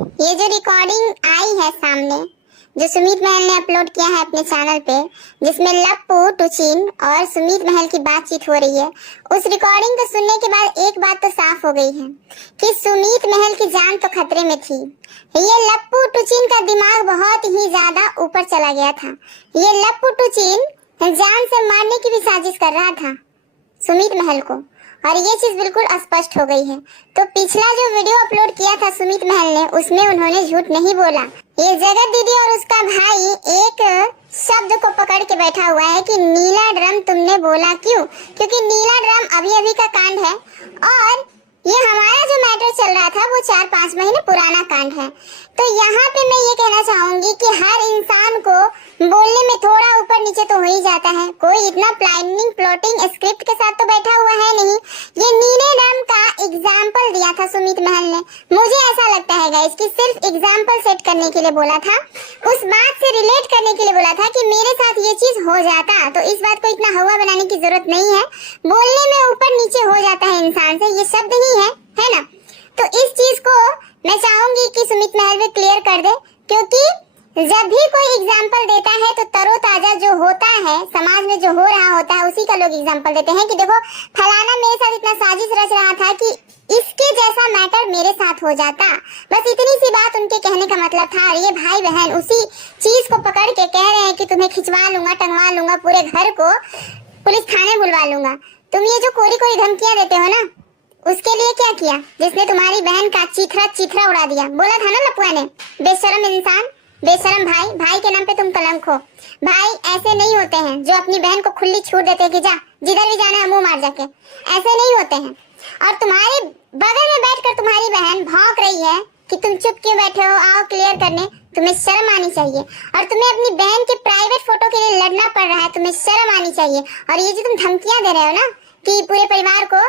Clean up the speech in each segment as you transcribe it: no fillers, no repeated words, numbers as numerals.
ये जो रिकॉर्डिंग आई है सामने, जो सुमित महल ने अपलोड किया है अपने चैनल पे, जिसमें लप्पू टुचिन और सुमित महल की बातचीत हो रही है, उस रिकॉर्डिंग को सुनने के बाद एक बात तो साफ हो गई है कि सुमित महल की जान तो खतरे में थी। ये लप्पू टुचिन का दिमाग बहुत ही ज्यादा ऊपर चला गया था। ये लप्पू टुचिन जान से मारने की भी साजिश कर रहा था सुमित महल को, और ये चीज बिल्कुल स्पष्ट हो गई है। तो पिछला जो वीडियो अपलोड किया था सुमित महल ने, उसमें उन्होंने झूठ नहीं बोला। ये जगत दीदी और उसका भाई एक शब्द को पकड़ के बैठा हुआ है कि नीला ड्रम तुमने बोला क्यों? क्योंकि नीला ड्रम अभी अभी का कांड है और ये हमारा जो मैटर चल रहा था वो 4-5 महीने पुराना कांड है। तो यहाँ पे मैं ये कहना चाहूंगी कि हर इंसान को बोलने में थोड़ा ऊपर नीचे तो हो ही जाता है। कोई इतना प्लानिंग प्लॉटिंग स्क्रिप्ट के साथ तो बैठा हुआ है नहीं। ये नीले ड्रम का एग्जाम्पल दिया था सुमित महल ने। मुझे ऐसा लगता है गाइस कि सिर्फ एग्जाम्पल सेट करने के लिए बोला था, उस बात से रिलेट करने के लिए बोला था कि मेरे साथ ये चीज हो जाता तो इस बात को इतना हवा बनाने की जरूरत नहीं है। बोलने में ऊपर नीचे हो जाता है इंसान से, ये शब्द ही है ना। तो इस चीज को मैं चाहूंगी कि सुमित महल भी क्लियर कर दे, क्योंकि जब भी कोई एग्जाम्पल देता है तो तरोताजा जो होता है समाज में जो हो रहा होता है उसी का लोग एग्जाम्पल देते हैं कि देखो फलाना मेरे साथ इतना साजिश रच रहा था कि इसके जैसा मैटर मेरे साथ हो जाता। बस इतनी सी बात उनके कहने का मतलब था। और ये भाई बहन उसी चीज को पकड़ के कह रहे हैं कि तुम्हें खिंचवा लूंगा, टंगवा लूंगा, पूरे घर को पुलिस थाने बुलवा लूंगा। तुम ये जो कोरी कोरी धमकियां देते हो ना, उसके लिए क्या किया जिसने तुम्हारी बहन का चीथरा उड़ा दिया? बोला था ना लपुआ ने, बेशरम इंसान, बेशरम भाई, भाई के नाम पे तुम कलंक हो। भाई ऐसे नहीं होते हैं जो अपनी बहन को खुली छूट देते हैं कि जा जिधर भी जाना है मुंह मार जाके, ऐसे नहीं होते हैं। और तुम्हारे बगल में बैठकर तुम्हारी बहन भौंक रही है कि तुम चुप क्यों बैठे हो, आओ क्लियर करने। तुम्हें शर्म आनी चाहिए। और तुम्हें अपनी बहन के प्राइवेट फोटो के लिए लड़ना पड़ रहा है, तुम्हें शर्म आनी चाहिए। और ये जो तुम धमकियां दे रहे हो ना कि पूरे परिवार को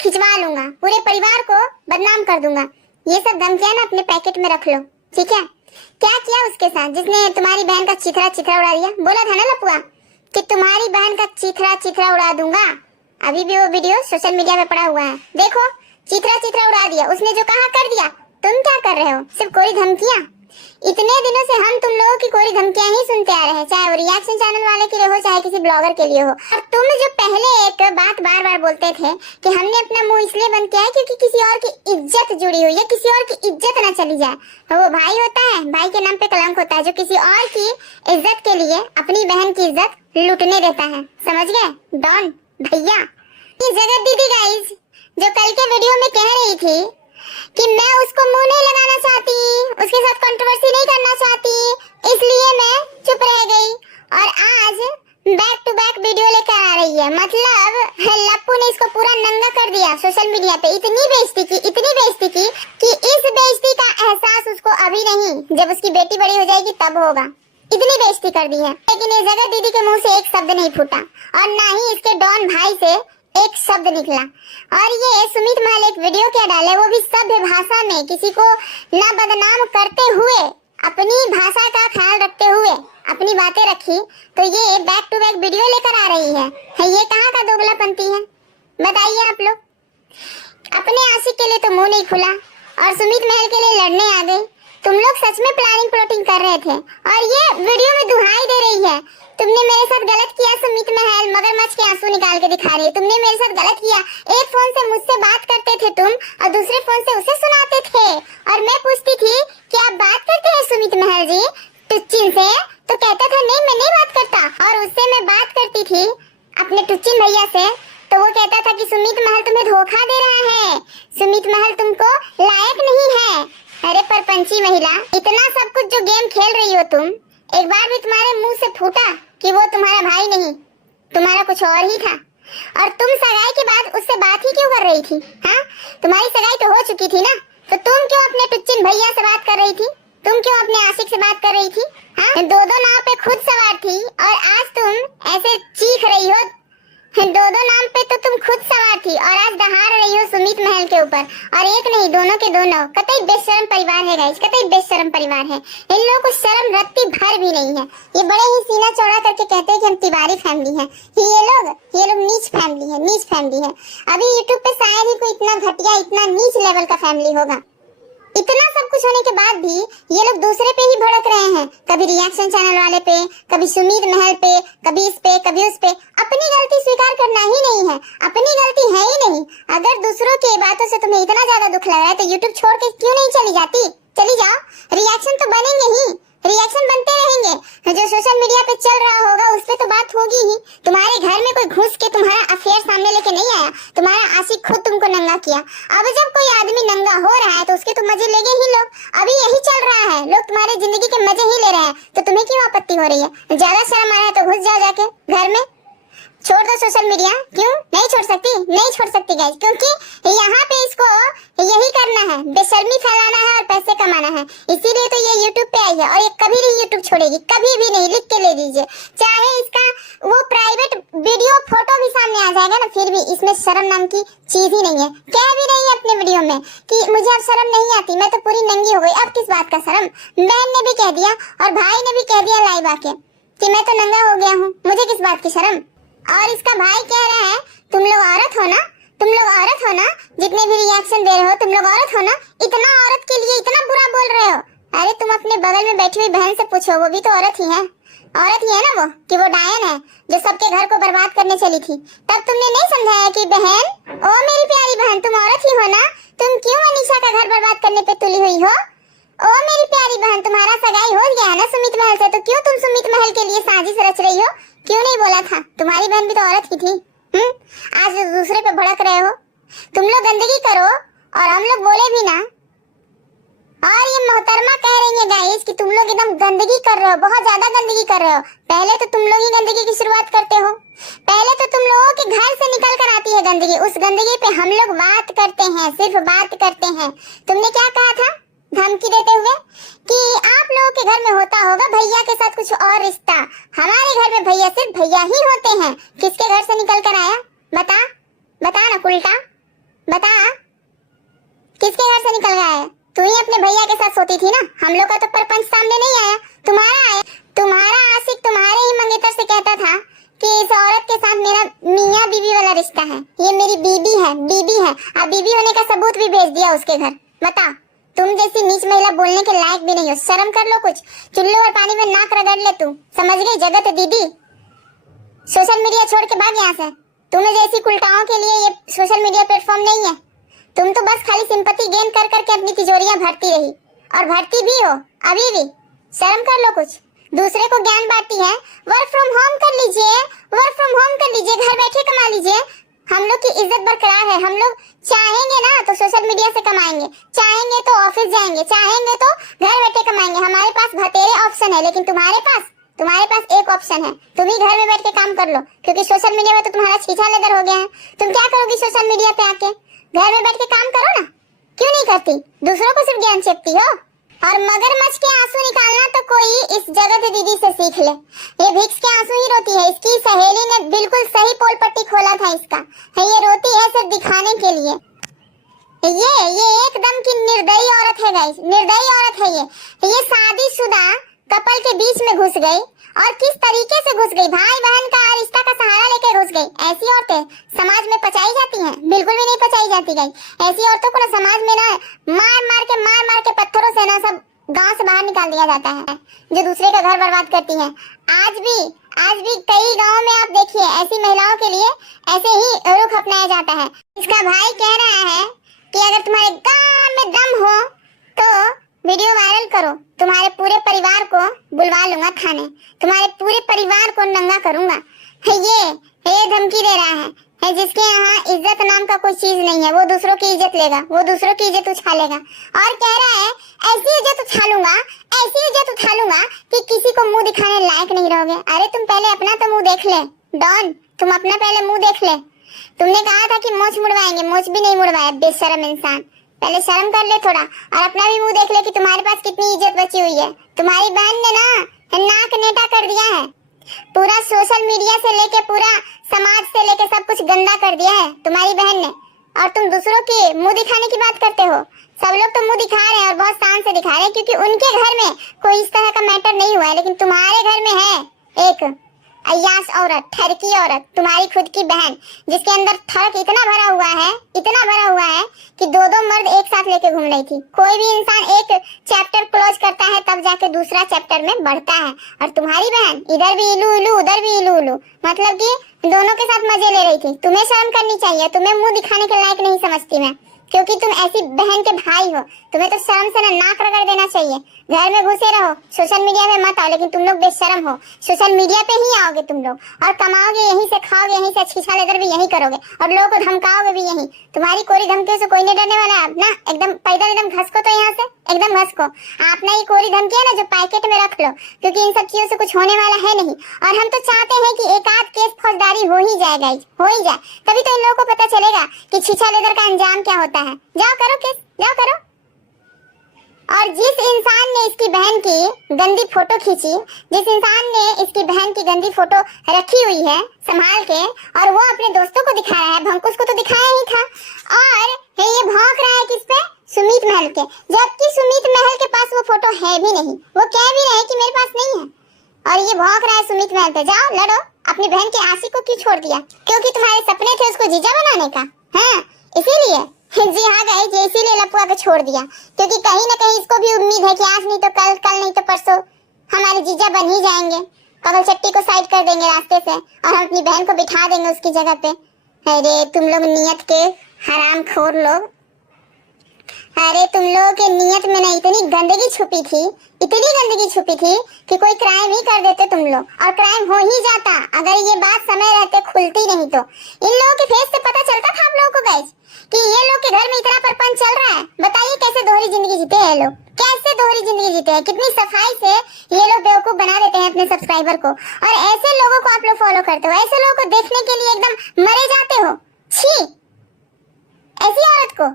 खिंचवा लूंगा, पूरे परिवार को बदनाम कर दूंगा, ये सब धमकियां ना अपने पैकेट में रख लो, ठीक है? क्या किया उसके साथ जिसने तुम्हारी बहन का चीथरा उड़ा दिया? बोला था ना लपुआ कि तुम्हारी बहन का चीथरा उड़ा दूंगा। अभी भी वो वीडियो सोशल मीडिया पे पड़ा हुआ है, देखो। चीथरा उड़ा दिया उसने, जो कहा कर दिया। तुम क्या कर रहे हो? सिर्फ कोई धमकियां। इतने दिनों से हम तुम लोगों की कोई धमकियां ही सुनते आ रहे हैं, चाहे वो रिएक्शन चैनल वाले के लिए हो, चाहे किसी ब्लॉगर के लिए हो। और तुम जो पहले एक बात बार बार बोलते थे कि हमने अपना मुंह इसलिए बंद किया है क्योंकि किसी और की इज्जत जुड़ी हुई है, किसी और की इज्जत ना चली जाए। तो वो भाई होता है, भाई के नाम पे कलंक होता है, जो किसी और की इज्जत के लिए अपनी बहन की इज्जत लूटने देता है। समझ गए डॉन भैया? ये जगत दीदी गाइस जो कल के वीडियो में कह रही थी कि मैं उसको मुंह नहीं लगाना चाहती, उसके साथ कंट्रोवर्सी नहीं करना चाहती, इसलिए मैं चुप रह गई, और आज बैक टू बैक वीडियो लेकर आ रही है। मतलब लप्पू ने इसको पूरा नंगा कर दिया सोशल मीडिया पे। इतनी बेइज्जती की कि इस बेइज्जती का एहसास उसको अभी नहीं, जब उसकी बेटी बड़ी हो जाएगी तब होगा। इतनी बेइज्जती कर दी है, लेकिन ये जगत दीदी के मुंह से एक शब्द नहीं फूटा, और ना ही इसके डॉन भाई से एक शब्द निकला। और ये सुमित महल एक वीडियो क्या डाले, वो भी सभ्य भाषा में, किसी को ना बदनाम करते हुए, अपनी भाषा का ख्याल रखते हुए अपनी बातें रखी। तो ये बैक टू बैक वीडियो लेकर आ रही है। ये कहाँ का दोगलापंती है बताइए आप लोग? अपने आशिक के लिए तो मुंह नहीं खुला और सुमित महल के लिए लड़ने आ गई। तुम लोग सच में प्लानिंग प्लॉटिंग कर रहे थे, और ये वीडियो में दुहाई दे रही है, तुमने मेरे साथ गलत किया सुमित महल, मगरमच्छ के आंसू निकाल के दिखा रही है। तुमने मेरे साथ गलत किया। एक फोन से मुझसे बात करते थे तुम और दूसरे फोन से उसे सुनाते थे, और मैं पूछती थी कि आप बात करते हैं सुमित महल जी टुच्चिन से? तो कहता था नहीं मैं नहीं बात करता। और उससे मैं बात करती थी अपने टुच्चिन भैया से, तो वो कहता था कि सुमित महल तुम्हें धोखा दे रहा है, सुमित महल तुमको लायक नहीं है। अरे परपंची महिला, इतना सब कुछ जो गेम खेल रही हो तुम, एक बार भी तुम्हारे मुंह से फूटा कि वो तुम्हारा भाई नहीं, तुम्हारा कुछ और ही था? और तुम सगाई के बाद उससे बात ही क्यों कर रही थी? हाँ, तुम्हारी सगाई तो हो चुकी थी ना, तो तुम क्यों अपने टुच्चिन भैया से बात कर रही थी? तुम क्यों अपने आशिक से बात कर रही थी? हाँ, दो नाव पे खुद सवार थी, और आज तुम ऐसे चीख रही हो। दो नाम पे तो तुम खुद सवार थी, और आज दहाड़ रही हो सुमित महल के ऊपर। और एक नहीं, दोनों के दोनों। कतई बेशरम परिवार है गाइस, कतई बेशरम परिवार है। इन लोगों को शर्म रत्ती भर भी नहीं है। ये बड़े ही सीना चौड़ा करके कहते हैं कि हम तिवारी फैमिली है। ये लोग नीच फैमिली है, नीच फैमिली है। अभी यूट्यूब पे शायद ही कोई इतना घटिया, इतना नीच लेवल का फैमिली होगा। इतना सब कुछ होने के बाद भी ये लोग दूसरे पे ही भड़क रहे हैं, कभी रिएक्शन चैनल वाले पे, कभी सुमित महल पे, कभी इस पे, कभी उस पे। अपनी गलती स्वीकार करना ही नहीं है, अपनी गलती है ही नहीं। अगर दूसरों की बातों से तुम्हें इतना ज्यादा दुख लग रहा है तो यूट्यूब छोड़ के क्यों नहीं चली जाती? चली जाओ, रिएक्शन तो बनेंगे ही, रिएक्शन बनते रहेंगे। जो सोशल मीडिया पे चल रहा होगा उस पे तो बात होगी ही। तुम्हारे घर में कोई घुस के तुम्हारा अफेयर सामने लेके नहीं आया, तुम्हारा आशिक खुद तुमको नंगा किया। अब जब कोई आदमी नंगा हो रहा है तो उसके तो मजे लेंगे ही लोग। अभी यही चल रहा है, लोग तुम्हारी जिंदगी के मजे ही ले रहे हैं, तो तुम्हें क्यों आपत्ति हो रही है? ज्यादा शर्म आ रहा है तो घुस जाओ जाके घर में, छोड़ दो सोशल मीडिया। क्यों नहीं छोड़ सकती? नहीं छोड़ सकती गाइस, क्योंकि यहाँ पे इसको यही करना है, बेशर्मी फैलाना है और पैसे कमाना है। इसीलिए तो ये YouTube पे आई है और ये कभी नहीं YouTube छोड़ेगी, कभी भी नहीं। लिख के ले लीजिए, चाहे इसका वो प्राइवेट वीडियो फोटो भी सामने आ जाएगा ना, फिर भी इसमें शर्म नाम की चीज ही नहीं है। कह भी रही है अपने वीडियो में कि मुझे अब शर्म नहीं आती, मैं तो पूरी नंगी हो गई, अब किस बात का शर्म। बहन ने भी कह दिया और भाई ने भी कह दिया लाइव आके कि मैं तो नंगा हो गया हूँ, मुझे किस बात की शर्म। और इसका भाई कह रहा है तुम लोग औरत हो ना, तुम लोग औरत हो ना, जितने भी रिएक्शन दे रहे हो तुम लोग औरत हो ना, इतना औरत के लिए इतना बुरा बोल रहे हो। अरे तुम अपने बगल में बैठी हुई बहन से पूछो, वो भी तो औरत ही है, औरत ही है ना वो, कि वो डायन है जो सबके घर को बर्बाद करने चली थी। तब तुमने नहीं समझाया कि बहन, ओ मेरी प्यारी बहन, तुम औरत ही हो ना, तुम क्यों अनीशा का घर बर्बाद करने पे तुली हुई हो? ओ मेरी प्यारी बहन, तुम्हारा सगाई हो गया है ना सुमित महल से, तो क्यों तुम सुमित महल के लिए साजिश रच रही हो? क्यों नहीं बोला था? तुम्हारी बहन भी तो औरत ही थी। आज दूसरे पे भड़क रहे हो। तुम लोग गंदगी करो और हम लोग बोले भी ना। और ये मोहतरमा कह रही है गाइस कि तुम लोग एकदम गंदगी कर रहे हो, बहुत ज्यादा गंदगी कर रहे हो। पहले तो तुम लोग ही गंदगी की शुरुआत करते हो, पहले तो तुम लोगों के घर से निकल कर आती है गंदगी। उस गंदगी पे हम लोग बात करते हैं, सिर्फ बात करते हैं। तुमने क्या कहा था धमकी देते हुए कि आप लोगों के घर में होता होगा भैया के साथ कुछ और रिश्ता, हमारे घर में भैया सिर्फ भैया ही होते हैं। किसके घर से निकल कर आया? बता, बता ना उल्टा बता, किसके घर से निकल गया है? तू ही अपने भैया के साथ सोती थी ना, हम लोग का तो परपंच सामने नहीं आया, तुम्हारा आया। तुम्हारा आशिक तुम्हारे ही मंगेतर से कहता था कि इस औरत के साथ मेरा मियाँ बीवी वाला रिश्ता है, ये मेरी बीबी है, बीबी है। अब बीबी होने का सबूत भी भेज दिया उसके घर। बता, तुम जैसी नीच महिला बोलने के लायक भी नहीं हो, शर्म कर लो कुछ। चुल्लू और पानी में नाक रगड़ ले तू, समझ गई जगत दीदी? सोशल मीडिया छोड़ के भाग यहाँ से। तुम्हें जैसी कुलटाओं के लिए ये सोशल मीडिया प्लेटफॉर्म नहीं है। तुम तो बस खाली सिंपैथी गेन कर करके अपनी तिजोरियां भरती रही, और भरती भी हो अभी भी। शर्म कर लो कुछ। दूसरे को ज्ञान बांटती है। वर्क फ्रॉम होम कर लीजिए, वर्क फ्रॉम होम कर लीजिए, घर बैठे कमा लीजिए। हम लोग की इज्जत बरकरार है। हम लोग चाहेंगे ना तो सोशल मीडिया से कमाएंगे, चाहेंगे तो ऑफिस जाएंगे, चाहेंगे तो घर बैठे कमाएंगे। हमारे पास बतेरे ऑप्शन है, लेकिन तुम्हारे पास एक ऑप्शन है, तुम ही घर में बैठ के काम कर लो, क्योंकि सोशल मीडिया में तो तुम्हारा छीछा लेदर हो गया है। तुम क्या करोगी सोशल मीडिया पे आके? घर में बैठ के काम करो ना, क्यों नहीं करती? दूसरों को सिर्फ ज्ञान चेपती हो। और मगरमच्छ के आंसू निकालना तो कोई इस जगत दीदी से सीख ले। ये भिक्स के आंसू ही रोती है। इसकी सहेली ने बिल्कुल सही पोल पट्टी खोला था इसका। ये रोती है सिर्फ दिखाने के लिए। ये एकदम की निर्दयी औरत है गाइस, निर्दयी औरत है ये शादीशुदा कपल के बीच में घुस गई, और किस तरीके से घुस गई, भाई बहन का रिश्ता का सहारा लेके घुस गई। ऐसी औरतें समाज में पचाई जाती हैं? बिल्कुल भी नहीं पचाई जाती गई। ऐसी औरतों को ना समाज में ना मार मार के पत्थरों से ना सब गांव से बाहर निकाल दिया जाता है, जो दूसरे का घर बर्बाद करती हैं। आज भी कई गाँव में आप देखिए ऐसी महिलाओं के लिए ऐसे ही रुख अपनाया जाता है। इसका भाई कह रहा है कि अगर तुम्हारे गांव में दम हो तो वीडियो वायरल करो, तुम्हारे पूरे परिवार को बुलवा लूंगा थाने, तुम्हारे पूरे परिवार को नंगा करूंगा। ये धमकी दे रहा है जिसके यहाँ इज्जत नाम का कोई चीज नहीं है। वो दूसरों की इज्जत लेगा, वो दूसरों की इज्जत उछालेगा, और कह रहा है ऐसी इज्जत उछालूंगा, ऐसी इज्जत उछालूंगा कि किसी को मुंह दिखाने लायक नहीं रहोगे। अरे तुम पहले अपना तो मुंह देख ले डॉन, तुम अपना पहले मुंह देख ले। तुमने कहा था कि मोछ मुड़वाएंगे, मोछ भी नहीं मुड़वाया, बेशरम इंसान। पहले शर्म कर ले थोड़ा, और अपना भी मुंह देख ले कि तुम्हारे पास कितनी इज्जत बची हुई है। तुम्हारी बहन ने ना नाक नेटा कर दिया है, पूरा सोशल मीडिया से लेके पूरा समाज से लेके सब कुछ गंदा कर दिया है तुम्हारी बहन ने। और तुम दूसरों के मुंह दिखाने की बात करते हो। सब लोग तो मुंह दिखा रहे हैं और बहुत शान से दिखा रहे हैं, क्योंकि उनके घर में कोई इस तरह का मैटर नहीं हुआ है, लेकिन तुम्हारे घर में है एक अय्याश औरत, ठरकी औरत, तुम्हारी खुद की बहन, जिसके अंदर ठरक इतना भरा हुआ है, इतना भरा हुआ है कि दो दो मर्द एक साथ लेके घूम रही थी। कोई भी इंसान एक चैप्टर क्लोज करता है तब जाके दूसरा चैप्टर में बढ़ता है, और तुम्हारी बहन इधर भी इलू इलू उधर भी इलू इलू, मतलब कि दोनों के साथ मजे ले रही थी। तुम्हें शर्म करनी चाहिए, तुम्हें मुंह दिखाने के लायक नहीं समझती मैं, क्योंकि तुम ऐसी बहन के भाई हो। तुम्हें तो शर्म से नाक रगड़ देना चाहिए। घर में घुसे रहो, सोशल मीडिया में मत आओ, लेकिन तुम लोग बेशरम हो। सोशल मीडिया पे ही आओगे तुम लोग, और कमाओगे यहीं से, खाओगे यहीं से, छीछा लेदर भी यहीं करोगे, और लोगों को धमकाओगे भी यहीं। तुम्हारी कोरी धमकियों से कोई नहीं डरने वाला है ना। एकदम पैदल एकदम घसको तो यहाँ से एकदम घसको। आप ना ये कोरी धमकी है ना जो पैकेट में रख लो, क्योंकि इन सब चीजों से कुछ होने वाला है नहीं। और हम तो चाहते हैं कि एक आध केस फौजदारी हो ही जाए गाइस, हो ही जाए, तभी तो इन लोगों को पता चलेगा कि छीछा लेदर का अंजाम क्या होता है। जाओ करो केस, जाओ करो। और जिस इंसान ने इसकी बहन की गंदी फोटो खींची, जिस इंसान ने इसकी बहन की गंदी फोटो रखी हुई है संभाल के, और वो अपने दोस्तों को दिखा रहा है, भंकुस को तो दिखाया ही था, और ये भौंक रहा है किस पे? सुमित महल के, जबकि सुमित महल के पास वो फोटो है भी नहीं। वो कह भी रहे कि मेरे पास नहीं है, और ये भौंक रहा है सुमित महल पे। जाओ लड़ो, अपनी बहन के आशिक को क्यों छोड़ दिया? क्योंकि तुम्हारे सपने थे उसको जीजा बनाने का, हाँ इसीलिए। जी हाँ गाइस, इसीलिए लपुआ को छोड़ दिया, क्योंकि कहीं ना कहीं इसको भी उम्मीद है कि आज नहीं तो कल, कल नहीं तो परसों हमारे जीजा बन ही जाएंगे। पगल चट्टी को साइड कर देंगे रास्ते से, और हम अपनी बहन को बिठा देंगे उसकी जगह पे। अरे तुम लोग नियत के हरामखोर लोग, अरे तुम लोगों के नियत में ना इतनी गंदगी छुपी थी, इतनी गंदगी छुपी थी कि कोई क्राइम ही कर देते तुम लोग, और क्राइम हो ही जाता अगर ये बात समय रहते खुलती नहीं तो। इन लोगों के फेस से पता चलता था आप लोगों को गाइस कि ये लोग के घर में इतना परपंच चल रहा है। बताइए कैसे दोहरी जिंदगी जीते हैं लोग, कैसे दोहरी जिंदगी जीते हैं, कितनी सफाई से ये लोग बेवकूफ बना देते हैं अपने सब्सक्राइबर को। और ऐसे लोगों को आप लोग फॉलो करते हो, ऐसे लोगों को देखने के लिए एकदम मरे जाते हो। छी, ऐसी औरत को।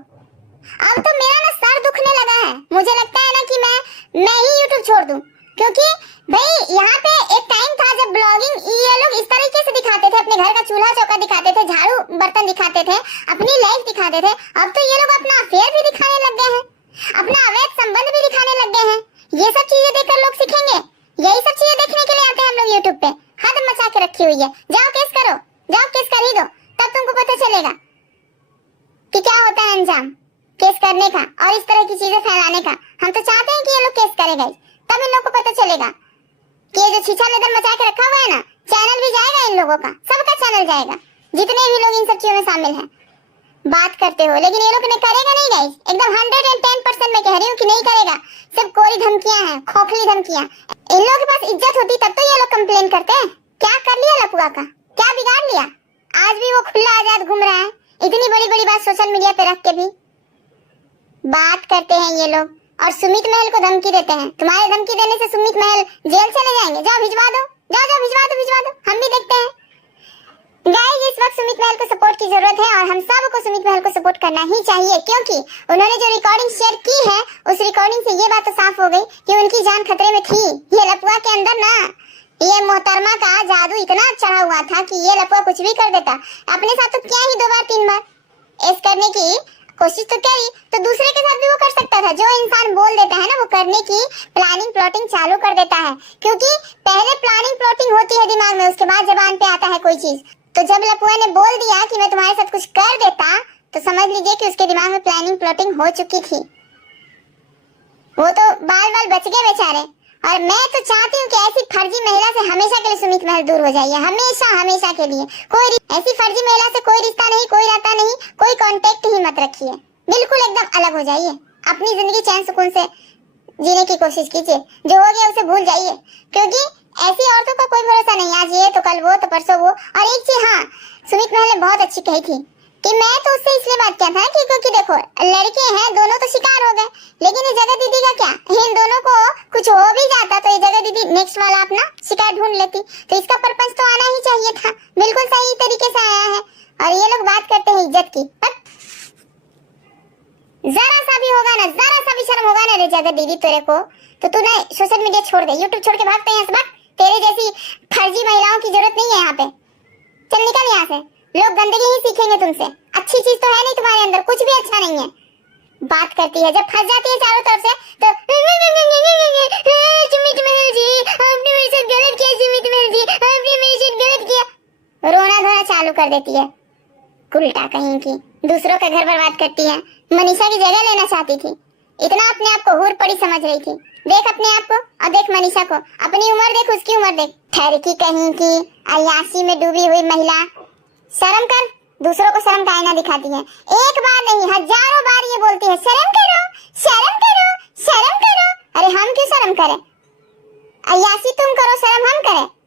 अब तो मेरा ना सर दुखने लगा है, मुझे लगता है ना कि मैं ही यूट्यूब छोड़ दूं, क्योंकि भाई यहाँ पे एक टाइम था जब ब्लॉगिंग ये लोग इस तरीके से दिखाते थे, अपने घर का चूल्हा चौका दिखाते थे, झाड़ू बर्तन दिखाते थे, अपनी लाइफ दिखाते थे। अब तो ये लोग अपना अफेयर भी दिखाने लग गए हैं, अपना अवैध संबंध भी दिखाने लग गए हैं। ये सब चीजें देखकर लोग सीखेंगे, यही सब चीजें देखने के लिए आते हैं हम लोग यूट्यूब पे। हद मचा के रखी हुई है। जाओ केस करो, जाओ केस कर ही दो, तब तुमको पता चलेगा कि क्या होता है अंजाम केस करने का और इस तरह की चीजें फैलाने का। हम तो चाहते हैं कि ये लोग केस करेगा, तब इन लोगों को पता चलेगा कि ये जो छीछा लेदर मचा के रखा हुआ है ना, चैनल भी जाएगा इन लोगों का, सबका चैनल जाएगा, जितने भी लोग इन सब चीजों में शामिल हैं। बात करते हो, लेकिन ये लोग ने करेगा नहीं गाइस, एकदम 110% मैं कह रही हूँ कि नहीं करेगा। सब कोरी धमकियां हैं, खोखली धमकियां। इन लोगों के पास इज्जत होती तब तो ये लोग कंप्लेन करते हैं। क्या कर लिया लपुआ का, क्या बिगाड़ लिया? आज भी वो खुला आजाद घूम रहा है, इतनी बड़ी बड़ी बात सोशल मीडिया पे रख के भी बात करते हैं ये लोग, और सुमित महल को धमकी देते हैं। तुम्हारे धमकी देने से सुमित महल जेल चले जाएंगे। जाओ भिजवा दो, जाओ जाओ भिजवा दो, भिजवा दो, हम भी देखते हैं। गाइस इस वक्त सुमित महल को सपोर्ट की जरूरत है, और हम सबको सुमित महल को सपोर्ट करना ही चाहिए, क्योंकि उन्होंने जो रिकॉर्डिंग शेयर की है उस रिकॉर्डिंग से ये बात तो साफ हो गई कि उनकी जान खतरे में थी। ये लपुआ के अंदर ना ये मोहतरमा का जादू इतना चढ़ा हुआ था कि ये लपुआ कुछ भी कर देता। अपने साथ तो क्या ही 2 बार 3 बार ऐस करने की कोशिश तो करी, तो दूसरे के साथ भी वो कर सकता था। जो इंसान बोल देता है ना, वो करने की प्लानिंग प्लॉटिंग चालू कर देता है, क्योंकि पहले प्लानिंग प्लॉटिंग होती है दिमाग में, उसके बाद जबान पे आता है कोई चीज। तो जब लपुआ ने बोल दिया कि मैं तुम्हारे साथ कुछ कर देता, तो समझ लीजिए कि उसके दिमाग में प्लानिंग प्लॉटिंग हो चुकी थी। वो तो बाल बाल बच गए बेचारे। और मैं तो चाहती हूँ कि ऐसी फर्जी महिला से हमेशा के लिए सुमित महल दूर हो जाइए, हमेशा हमेशा के लिए। कोई ऐसी फर्जी महिला से कोई रिश्ता नहीं, कोई नाता नहीं, कोई कांटेक्ट ही मत रखिए, बिल्कुल एकदम अलग हो जाइए। अपनी जिंदगी चैन सुकून से जीने की कोशिश कीजिए, जो हो गया उसे भूल जाइए, क्योंकि ऐसी औरतों का कोई भरोसा नहीं, आज ये तो कल वो तो परसों वो। और एक चीज हाँ, सुमित महल ने बहुत अच्छी कही थी कि मैं तो उससे इसलिए बात किया था कि क्योंकि देखो लड़के हैं दोनों तो शिकार हो गए, लेकिन ये जगह दीदी का क्या, इन दोनों को कुछ हो भी जाता तो ये जगह दीदी नेक्स्ट वाला अपना शिकार ढूंढ लेती, तो इसका परपंच तो आना ही चाहिए था। बिल्कुल सही तरीके से आया है। और ये लोग बात करते हैं इज्जत की, जरा सा भी होगा ना, जरा सा भी शर्म होगा ना रे जगह दीदी तेरे को, तो तू ना सोशल मीडिया छोड़ दे, यूट्यूब छोड़ के भागते हैं यहाँ से, भाग। तेरे जैसी फर्जी महिलाओं की जरूरत नहीं है यहाँ पे, चल निकल यहाँ से। लोग गंदगी ही सीखेंगे तुमसे, अच्छी चीज तो है नहीं तुम्हारे अंदर, कुछ भी अच्छा नहीं है। बात करती है, जब फंस जाती है चारों तरफ से तो सुमित महल जी आपने मेरे साथ गलत किया, सुमित महल जी आपने मेरे साथ कर देती है। उल्टा कहीं की दूसरों का घर बर्बाद करती है। मनीषा की जगह लेना चाहती थी, इतना अपने आप को हूर पड़ी समझ रही थी। देख अपने आप को और देख मनीषा को, अपनी उम्र देख, उसकी उम्र देख। ठहरकी कहीं की अय्याशी में डूबी हुई महिला, शर्म कर। दूसरों को शर्म का आईना दिखाती है। एक बार नहीं, हजारों बार ये बोलती है शर्म करो, शर्म करो, शर्म करो। अरे हम क्यों शर्म करें? अय्याशी तुम करो, शर्म हम करें?